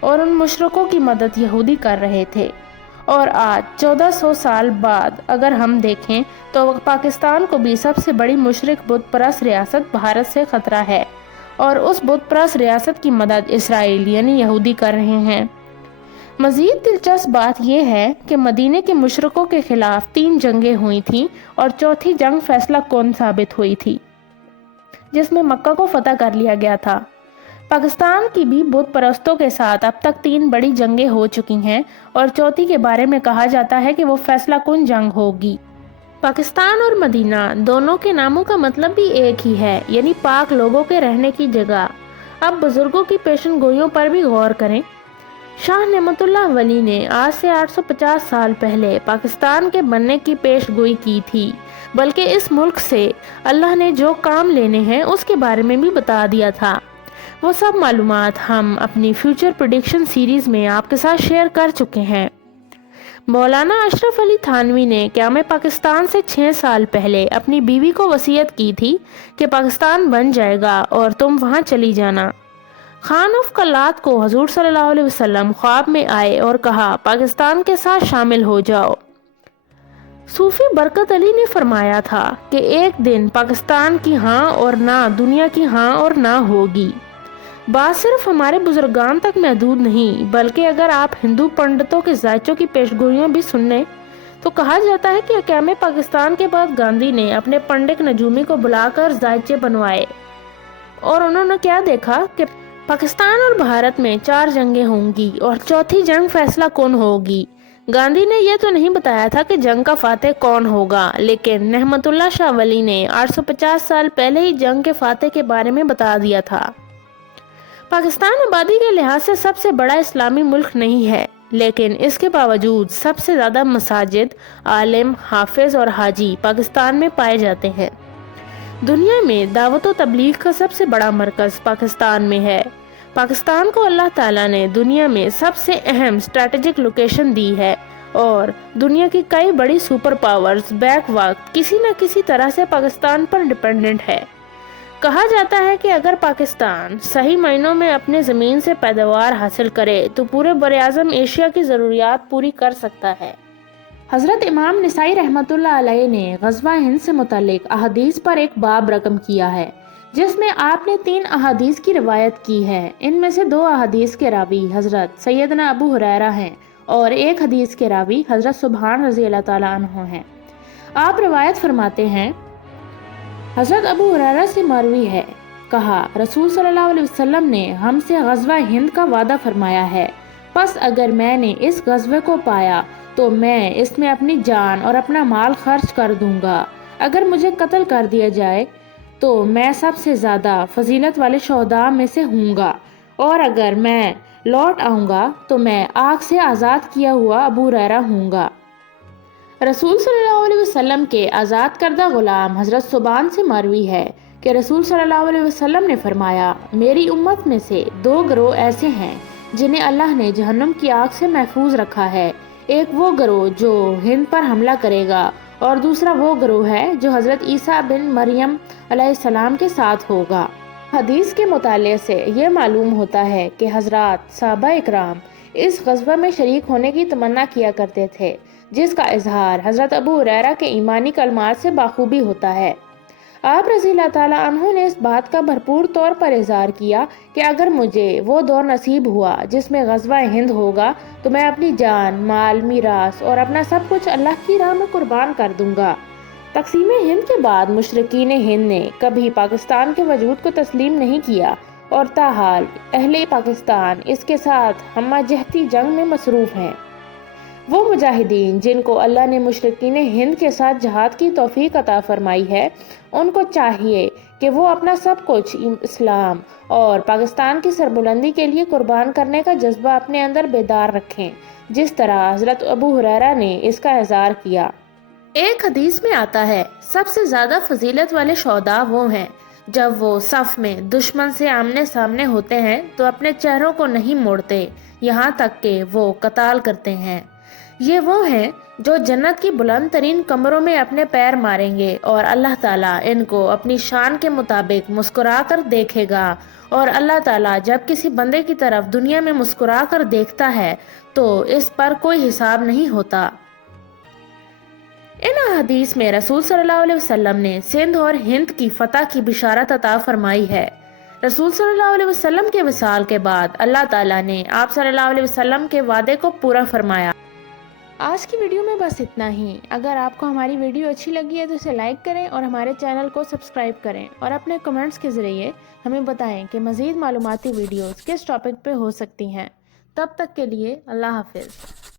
اور ان مشرکوں کی مدد یہودی کر رہے تھے۔ اور آج 1400 سال بعد اگر ہم دیکھیں تو پاکستان کو بھی سب سے بڑی مشرک بت پرست ریاست بھارت سے خطرہ ہے، اور اس بت پرست ریاست کی مدد اسرائیل یعنی یہودی کر رہے ہیں۔ مزید دلچسپ بات یہ ہے کہ مدینے کے مشرکوں کے خلاف 3 جنگیں ہوئی تھیں، اور چوتھی جنگ فیصلہ کن ثابت ہوئی تھی، جس میں مکہ کو فتح کر لیا گیا تھا۔ پاکستان کی بھی بت پرستوں کے ساتھ اب تک 3 بڑی جنگیں ہو چکی ہیں، اور چوتھی کے بارے میں کہا جاتا ہے کہ وہ فیصلہ کن جنگ ہوگی۔ پاکستان اور مدینہ دونوں کے ناموں کا مطلب بھی ایک ہی ہے، یعنی پاک لوگوں کے رہنے کی جگہ۔ اب بزرگوں کی پیشن گوئیوں پر بھی غور کریں۔ شاہ نعمت اللہ ولی نے آج سے 850 سال پہلے پاکستان کے بننے کی پیش گوئی کی تھی، بلکہ اس ملک سے اللہ نے جو کام لینے ہیں اس کے بارے میں بھی بتا دیا تھا۔ وہ سب معلومات ہم اپنی فیوچر پریڈکشن سیریز میں آپ کے ساتھ شیئر کر چکے ہیں۔ مولانا اشرف علی تھانوی نے قیام پاکستان سے 6 سال پہلے اپنی بیوی کو وصیت کی تھی کہ پاکستان بن جائے گا اور تم وہاں چلی جانا۔ خان آف کلات کو حضور صلی اللہ علیہ وسلم خواب میں آئے اور کہا پاکستان کے ساتھ شامل ہو جاؤ۔ صوفی برکت علی نے فرمایا تھا کہ ایک دن پاکستان کی ہاں اور نہ دنیا کی ہاں اور نہ ہوگی۔ بات صرف ہمارے بزرگان تک محدود نہیں، بلکہ اگر آپ ہندو پنڈتوں کے ذائچوں کی پیشگوئیاں بھی سنیں تو کہا جاتا ہے کہ قیام پاکستان کے بعد گاندھی نے اپنے پنڈت نجومی کو بلا کر ذائچے بنوائے، اور انہوں نے کیا دیکھا کہ پاکستان اور بھارت میں 4 جنگیں ہوں گی اور چوتھی جنگ فیصلہ کن ہوگی۔ گاندھی نے یہ تو نہیں بتایا تھا کہ جنگ کا فاتح کون ہوگا، لیکن نعمت اللہ شاہ ولی نے 850 سال پہلے ہی جنگ کے فاتح کے بارے میں بتا دیا تھا۔ پاکستان آبادی کے لحاظ سے سب سے بڑا اسلامی ملک نہیں ہے، لیکن اس کے باوجود سب سے زیادہ مساجد، عالم، حافظ اور حاجی پاکستان میں پائے جاتے ہیں۔ دنیا میں دعوت و تبلیغ کا سب سے بڑا مرکز پاکستان میں ہے۔ پاکستان کو اللہ تعالیٰ نے دنیا میں سب سے اہم اسٹریٹجک لوکیشن دی ہے، اور دنیا کی کئی بڑی سپر پاورز بیک وقت کسی نہ کسی طرح سے پاکستان پر ڈیپینڈنٹ ہے۔ کہا جاتا ہے کہ اگر پاکستان صحیح معنوں میں اپنے زمین سے پیداوار حاصل کرے تو پورے براعظم ایشیا کی ضروریات پوری کر سکتا ہے۔ حضرت امام نسائی رحمۃ اللہ علیہ نے غزوہ ہند سے متعلق احادیث پر ایک باب رقم کیا ہے، جس میں آپ نے 3 احادیث کی روایت کی ہے۔ ان میں سے 2 احادیث کے راوی حضرت سیدنا ابو ہریرہ ہیں، اور ایک حدیث کے راوی حضرت سبحان رضی اللہ تعالیٰ عنہ ہیں۔ آپ روایت فرماتے ہیں، حضرت ابو ہریرہ سے مروی ہے، کہا رسول صلی اللہ علیہ وسلم نے ہم سے غزوہ ہند کا وعدہ فرمایا ہے، پس اگر میں نے اس غزوے کو پایا تو میں اس میں اپنی جان اور اپنا مال خرچ کر دوں گا۔ اگر مجھے قتل کر دیا جائے تو میں سب سے زیادہ فضیلت والے شہداء میں سے ہوں گا، اور اگر میں لوٹ آؤں گا تو میں آگ سے آزاد کیا ہوا ابو ہریرہ ہوں گا۔ رسول صلی اللہ علیہ وسلم کے آزاد کردہ غلام حضرت ثوبان سے مروی ہے کہ رسول صلی اللہ علیہ وسلم نے فرمایا، میری امت میں سے 2 گروہ ایسے ہیں جنہیں اللہ نے جہنم کی آگ سے محفوظ رکھا ہے۔ ایک وہ گروہ جو ہند پر حملہ کرے گا، اور دوسرا وہ گروہ ہے جو حضرت عیسیٰ بن مریم علیہ السلام کے ساتھ ہوگا۔ حدیث کے مطالعے سے یہ معلوم ہوتا ہے کہ حضرات صحابہ اکرام اس غزوہ میں شریک ہونے کی تمنا کیا کرتے تھے، جس کا اظہار حضرت ابو ہریرہ کے ایمانی کلمات سے بخوبی ہوتا ہے۔ آپ رضی اللہ تعالیٰ عنہ نے اس بات کا بھرپور طور پر اظہار کیا کہ اگر مجھے وہ دور نصیب ہوا جس میں غزوہ ہند ہوگا تو میں اپنی جان، مال، میراث اور اپنا سب کچھ اللہ کی راہ میں قربان کر دوں گا۔ تقسیم ہند کے بعد مشرکین ہند نے کبھی پاکستان کے وجود کو تسلیم نہیں کیا، اور تاحال اہل پاکستان اس کے ساتھ ہمہ جہتی جنگ میں مصروف ہیں۔ وہ مجاہدین جن کو اللہ نے مشرکین ہند کے ساتھ جہاد کی توفیق عطا فرمائی ہے، ان کو چاہیے کہ وہ اپنا سب کچھ اسلام اور پاکستان کی سربلندی کے لیے قربان کرنے کا جذبہ اپنے اندر بیدار رکھیں، جس طرح حضرت ابو ہریرہ نے اس کا اظہار کیا۔ ایک حدیث میں آتا ہے، سب سے زیادہ فضیلت والے شہداء وہ ہیں جب وہ صف میں دشمن سے آمنے سامنے ہوتے ہیں تو اپنے چہروں کو نہیں موڑتے یہاں تک کہ وہ قتال کرتے ہیں۔ یہ وہ ہیں جو جنت کی بلند ترین کمروں میں اپنے پیر ماریں گے اور اللہ تعالیٰ ان کو اپنی شان کے مطابق مسکرا کر دیکھے گا، اور اللہ تعالیٰ جب کسی بندے کی طرف دنیا میں مسکرا کر دیکھتا ہے تو اس پر کوئی حساب نہیں ہوتا۔ ان احادیث میں رسول صلی اللہ علیہ وسلم نے سندھ اور ہند کی فتح کی بشارت عطا فرمائی ہے۔ رسول صلی اللہ علیہ وسلم کے وصال کے بعد اللہ تعالیٰ نے آپ صلی اللہ علیہ وسلم کے وعدے کو پورا فرمایا۔ آج کی ویڈیو میں بس اتنا ہی۔ اگر آپ کو ہماری ویڈیو اچھی لگی ہے تو اسے لائک کریں اور ہمارے چینل کو سبسکرائب کریں، اور اپنے کمنٹس کے ذریعے ہمیں بتائیں کہ مزید معلوماتی ویڈیوز کس ٹاپک پہ ہو سکتی ہیں۔ تب تک کے لیے اللہ حافظ۔